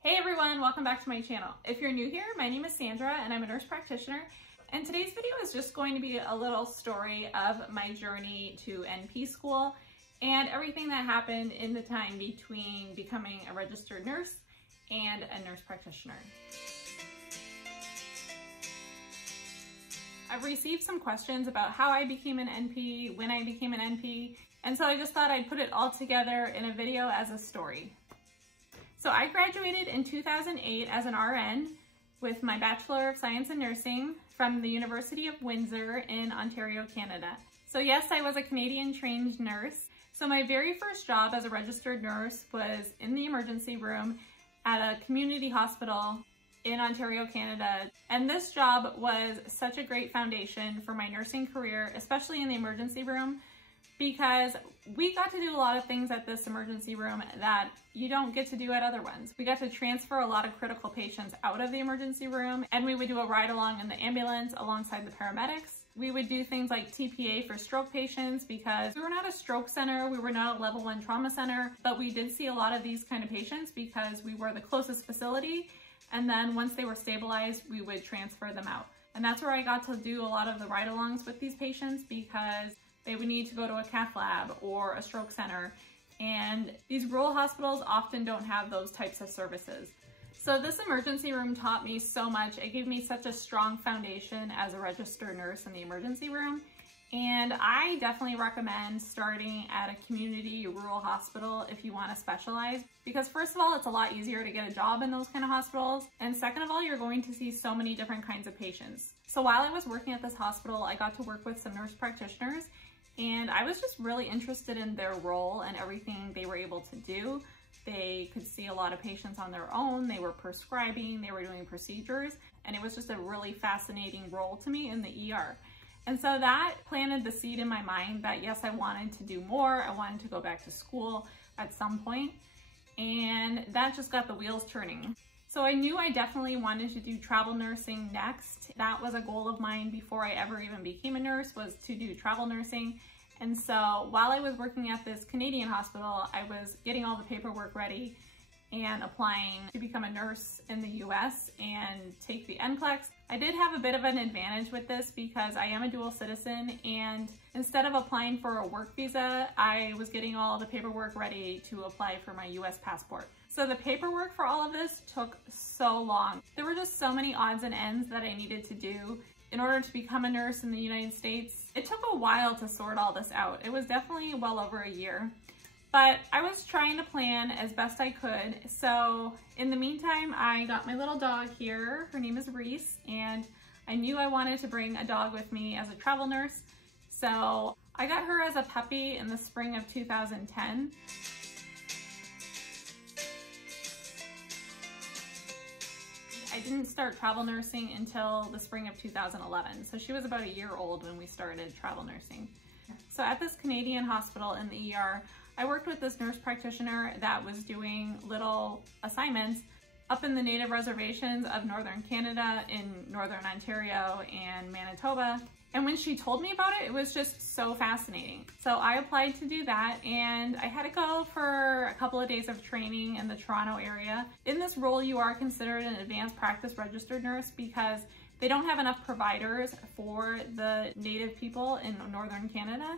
Hey everyone, welcome back to my channel. If you're new here, my name is Sandra and I'm a nurse practitioner. And today's video is just going to be a little story of my journey to NP school and everything that happened in the time between becoming a registered nurse and a nurse practitioner. I've received some questions about how I became an NP, when I became an NP, and so I just thought I'd put it all together in a video as a story. So I graduated in 2008 as an RN with my Bachelor of Science in Nursing from the University of Windsor in Ontario, Canada. So yes, I was a Canadian trained nurse. So my very first job as a registered nurse was in the emergency room at a community hospital in Ontario, Canada. And this job was such a great foundation for my nursing career, especially in the emergency room, because we got to do a lot of things at this emergency room that you don't get to do at other ones. We got to transfer a lot of critical patients out of the emergency room, and we would do a ride along in the ambulance alongside the paramedics. We would do things like TPA for stroke patients because we were not a stroke center, we were not a level 1 trauma center, but we did see a lot of these kind of patients because we were the closest facility, and then once they were stabilized, we would transfer them out. And that's where I got to do a lot of the ride-alongs with these patients because they would need to go to a cath lab or a stroke center, and these rural hospitals often don't have those types of services. So this emergency room taught me so much. It gave me such a strong foundation as a registered nurse in the emergency room, and I definitely recommend starting at a community rural hospital if you want to specialize, because first of all, it's a lot easier to get a job in those kind of hospitals, and second of all, you're going to see so many different kinds of patients. So while I was working at this hospital, I got to work with some nurse practitioners, and I was just really interested in their role and everything they were able to do. They could see a lot of patients on their own, they were prescribing, they were doing procedures, and it was just a really fascinating role to me in the ER. And so that planted the seed in my mind that yes, I wanted to do more, I wanted to go back to school at some point, and that just got the wheels turning. So I knew I definitely wanted to do travel nursing next. That was a goal of mine before I ever even became a nurse, was to do travel nursing. And so while I was working at this Canadian hospital, I was getting all the paperwork ready and applying to become a nurse in the US and take the NCLEX. I did have a bit of an advantage with this because I am a dual citizen, and instead of applying for a work visa, I was getting all the paperwork ready to apply for my US passport. So the paperwork for all of this took so long. There were just so many odds and ends that I needed to do in order to become a nurse in the United States. It took a while to sort all this out. It was definitely well over a year. But I was trying to plan as best I could. So in the meantime, I got my little dog here. Her name is Reese, and I knew I wanted to bring a dog with me as a travel nurse. So I got her as a puppy in the spring of 2010. I didn't start travel nursing until the spring of 2011. So she was about a year old when we started travel nursing. So at this Canadian hospital in the ER, I worked with this nurse practitioner that was doing little assignments up in the native reservations of northern Canada, in northern Ontario and Manitoba. And when she told me about it, it was just so fascinating. So I applied to do that, and I had to go for a couple of days of training in the Toronto area. In this role, you are considered an advanced practice registered nurse because they don't have enough providers for the native people in northern Canada.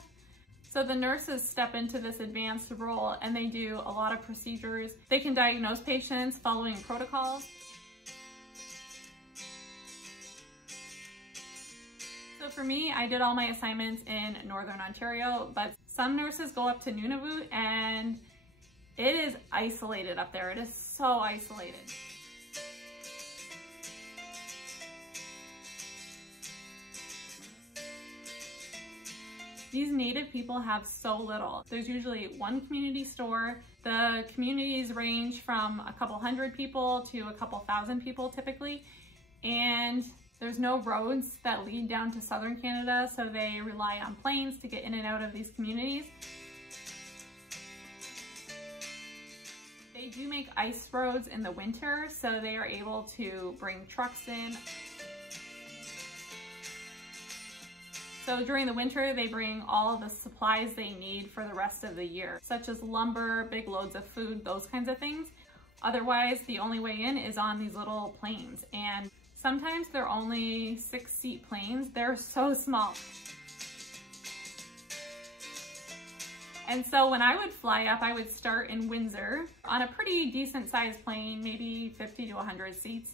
So the nurses step into this advanced role and they do a lot of procedures. They can diagnose patients following protocols. So for me, I did all my assignments in Northern Ontario, but some nurses go up to Nunavut and it is isolated up there. It is so isolated. These native people have so little. There's usually one community store. The communities range from a couple hundred people to a couple thousand people typically. And there's no roads that lead down to southern Canada, so they rely on planes to get in and out of these communities. They do make ice roads in the winter, so they are able to bring trucks in. So during the winter, they bring all of the supplies they need for the rest of the year, such as lumber, big loads of food, those kinds of things. Otherwise, the only way in is on these little planes, and sometimes they're only 6-seat planes. They're so small. And so when I would fly up, I would start in Windsor on a pretty decent sized plane, maybe 50 to 100 seats.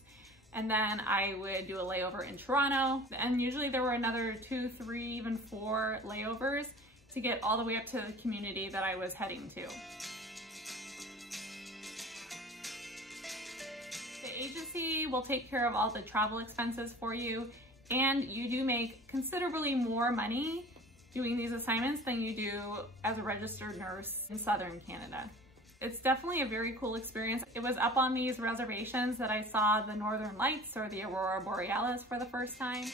And then I would do a layover in Toronto. And usually there were another 2, 3, even 4 layovers to get all the way up to the community that I was heading to. The agency will take care of all the travel expenses for you, and you do make considerably more money doing these assignments than you do as a registered nurse in Southern Canada. It's definitely a very cool experience. It was up on these reservations that I saw the Northern Lights or the Aurora Borealis for the first time.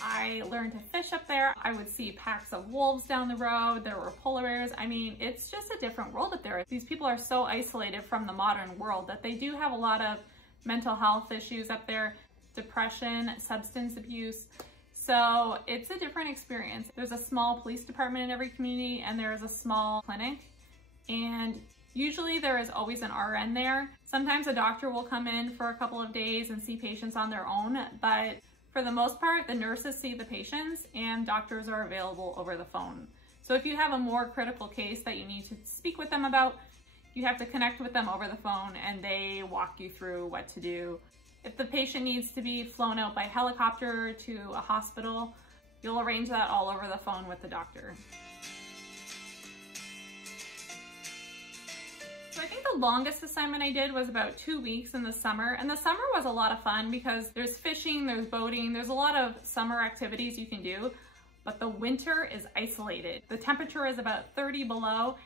I learned to fish up there. I would see packs of wolves down the road. There were polar bears. I mean, it's just a different world up there. These people are so isolated from the modern world that they do have a lot of mental health issues up there, depression, substance abuse. So it's a different experience. There's a small police department in every community, and there's a small clinic. And usually there is always an RN there. Sometimes a doctor will come in for a couple of days and see patients on their own, but for the most part, the nurses see the patients and doctors are available over the phone. So if you have a more critical case that you need to speak with them about, you have to connect with them over the phone and they walk you through what to do. If the patient needs to be flown out by helicopter to a hospital, you'll arrange that all over the phone with the doctor. So I think the longest assignment I did was about 2 weeks in the summer, and the summer was a lot of fun because there's fishing, there's boating, there's a lot of summer activities you can do, but the winter is isolated. The temperature is about 30 below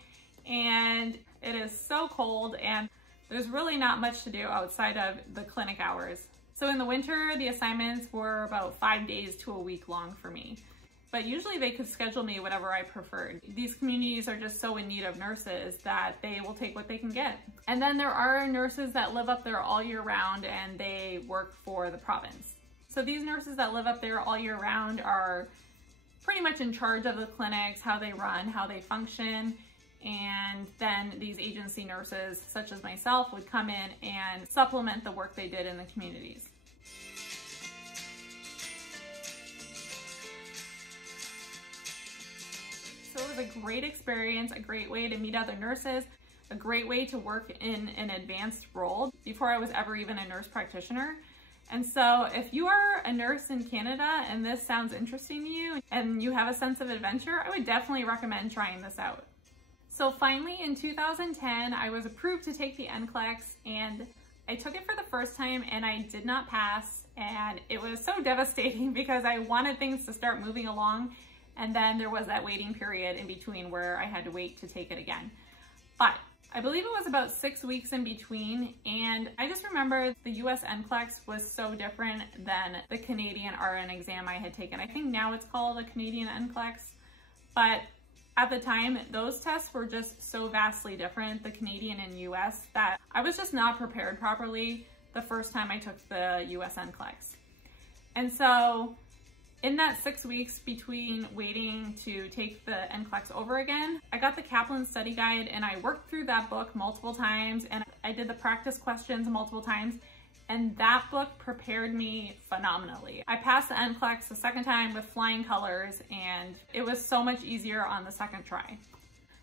and it is so cold, and there's really not much to do outside of the clinic hours. So in the winter, the assignments were about 5 days to a week long for me. But usually they could schedule me whatever I preferred. These communities are just so in need of nurses that they will take what they can get. And then there are nurses that live up there all year round and they work for the province. So these nurses that live up there all year round are pretty much in charge of the clinics, how they run, how they function. And then these agency nurses, such as myself, would come in and supplement the work they did in the communities. So it was a great experience, a great way to meet other nurses, a great way to work in an advanced role before I was ever even a nurse practitioner. And so if you are a nurse in Canada and this sounds interesting to you and you have a sense of adventure, I would definitely recommend trying this out. So finally in 2010, I was approved to take the NCLEX, and I took it for the first time and I did not pass, and it was so devastating because I wanted things to start moving along. And then there was that waiting period in between where I had to wait to take it again. But I believe it was about 6 weeks in between, and I just remember the US NCLEX was so different than the Canadian RN exam I had taken. I think now it's called the Canadian NCLEX, but at the time, those tests were just so vastly different, the Canadian and US, that I was just not prepared properly the first time I took the US NCLEX. And so in that 6 weeks between waiting to take the NCLEX over again, I got the Kaplan study guide and I worked through that book multiple times, and I did the practice questions multiple times, and that book prepared me phenomenally. I passed the NCLEX the second time with flying colors, and it was so much easier on the second try.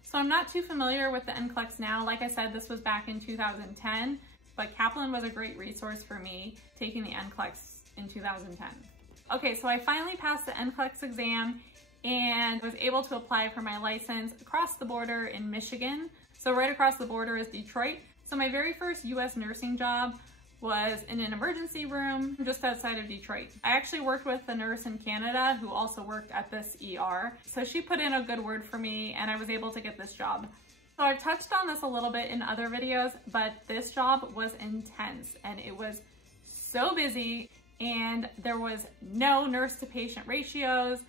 So I'm not too familiar with the NCLEX now. Like I said, this was back in 2010, but Kaplan was a great resource for me taking the NCLEX in 2010. Okay, so I finally passed the NCLEX exam and was able to apply for my license across the border in Michigan. So right across the border is Detroit. So my very first US nursing job was in an emergency room just outside of Detroit. I actually worked with a nurse in Canada who also worked at this ER. So she put in a good word for me and I was able to get this job. So I've touched on this a little bit in other videos, but this job was intense and it was so busy, and there was no nurse to patient ratios.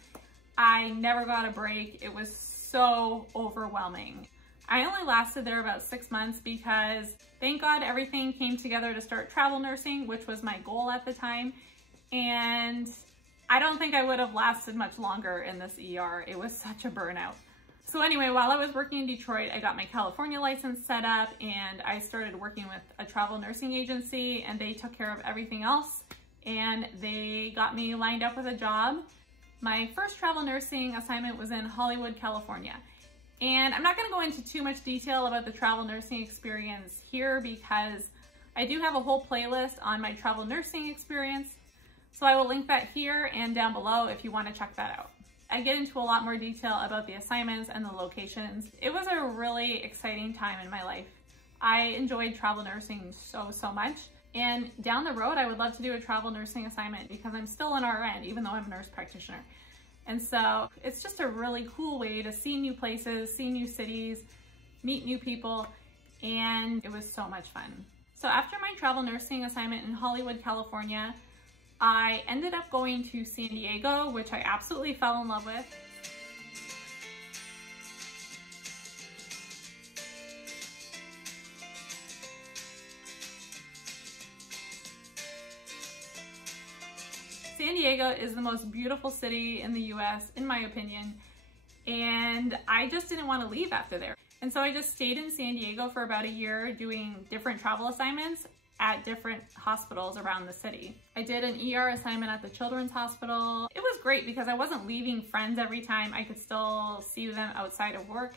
I never got a break. It was so overwhelming. I only lasted there about 6 months because thank God everything came together to start travel nursing, which was my goal at the time. And I don't think I would have lasted much longer in this ER. It was such a burnout. So anyway, while I was working in Detroit, I got my California license set up and I started working with a travel nursing agency, and they took care of everything else and they got me lined up with a job. My first travel nursing assignment was in Hollywood, California. And I'm not going to go into too much detail about the travel nursing experience here because I do have a whole playlist on my travel nursing experience. So I will link that here and down below if you want to check that out. I get into a lot more detail about the assignments and the locations. It was a really exciting time in my life. I enjoyed travel nursing so much. And down the road, I would love to do a travel nursing assignment because I'm still an RN, even though I'm a nurse practitioner. And so it's just a really cool way to see new places, see new cities, meet new people, and it was so much fun. So after my travel nursing assignment in Hollywood, California, I ended up going to San Diego, which I absolutely fell in love with. San Diego is the most beautiful city in the US, in my opinion, and I just didn't want to leave after there. And so I just stayed in San Diego for about a year doing different travel assignments at different hospitals around the city. I did an ER assignment at the Children's Hospital. It was great because I wasn't leaving friends every time. I could still see them outside of work,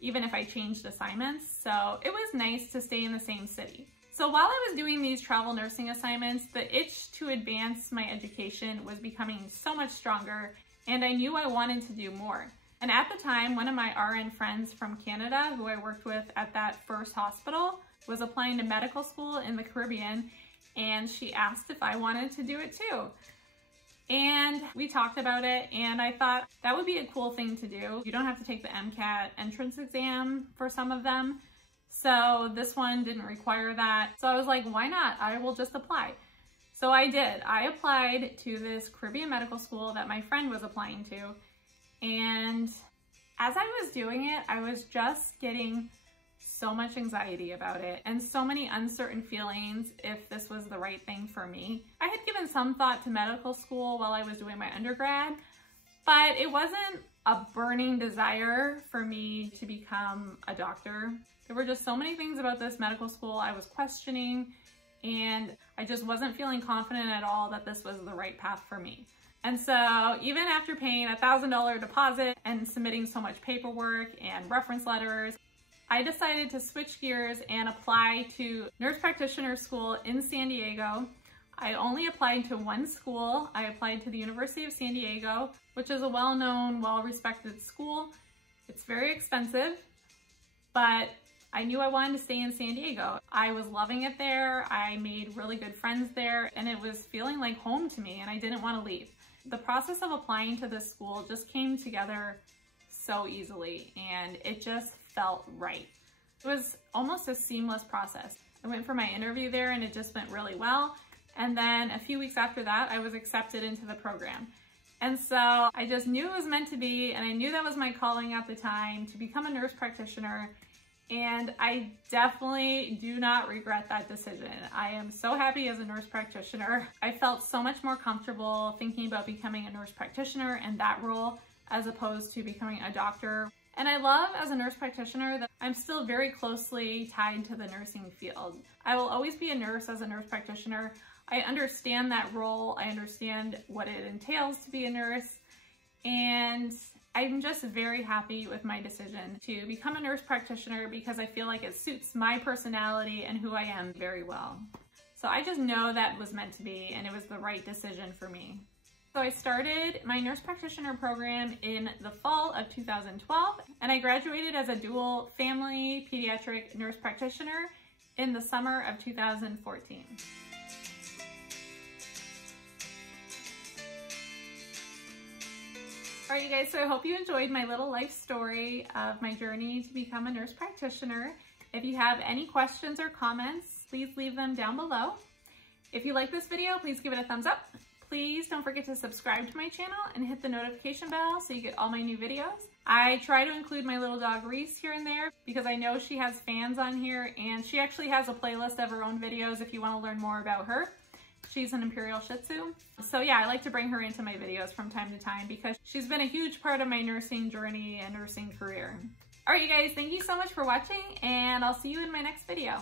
even if I changed assignments. So it was nice to stay in the same city. So while I was doing these travel nursing assignments, the itch to advance my education was becoming so much stronger, and I knew I wanted to do more. And at the time, one of my RN friends from Canada, who I worked with at that first hospital, was applying to medical school in the Caribbean, and she asked if I wanted to do it too. And we talked about it, and I thought that would be a cool thing to do. You don't have to take the MCAT entrance exam for some of them. So this one didn't require that. So I was like, why not? I will just apply. So I did. I applied to this Caribbean medical school that my friend was applying to. And as I was doing it, I was just getting so much anxiety about it and so many uncertain feelings if this was the right thing for me. I had given some thought to medical school while I was doing my undergrad, but it wasn't a burning desire for me to become a doctor. There were just so many things about this medical school I was questioning, and I just wasn't feeling confident at all that this was the right path for me. And so even after paying a $1,000 deposit and submitting so much paperwork and reference letters, I decided to switch gears and apply to nurse practitioner school in San Diego. I only applied to one school. I applied to the University of San Diego, which is a well-known, well-respected school. It's very expensive, but I knew I wanted to stay in San Diego. I was loving it there. I made really good friends there, and it was feeling like home to me, and I didn't want to leave. The process of applying to this school just came together so easily, and it just felt right. It was almost a seamless process. I went for my interview there, and it just went really well. And then a few weeks after that, I was accepted into the program. And so I just knew it was meant to be, and I knew that was my calling at the time, to become a nurse practitioner. And I definitely do not regret that decision. I am so happy as a nurse practitioner. I felt so much more comfortable thinking about becoming a nurse practitioner and that role as opposed to becoming a doctor. And I love as a nurse practitioner that I'm still very closely tied to the nursing field. I will always be a nurse as a nurse practitioner. I understand that role. I understand what it entails to be a nurse. And I'm just very happy with my decision to become a nurse practitioner because I feel like it suits my personality and who I am very well. So I just know that was meant to be, and it was the right decision for me. So I started my nurse practitioner program in the fall of 2012, and I graduated as a dual family pediatric nurse practitioner in the summer of 2014. All right, you guys, so I hope you enjoyed my little life story of my journey to become a nurse practitioner. If you have any questions or comments, please leave them down below. If you like this video, please give it a thumbs up. Please don't forget to subscribe to my channel and hit the notification bell so you get all my new videos. I try to include my little dog Reese here and there because I know she has fans on here, and she actually has a playlist of her own videos if you want to learn more about her. She's an Imperial Shih Tzu. So yeah, I like to bring her into my videos from time to time because she's been a huge part of my nursing journey and nursing career. All right, you guys, thank you so much for watching, and I'll see you in my next video.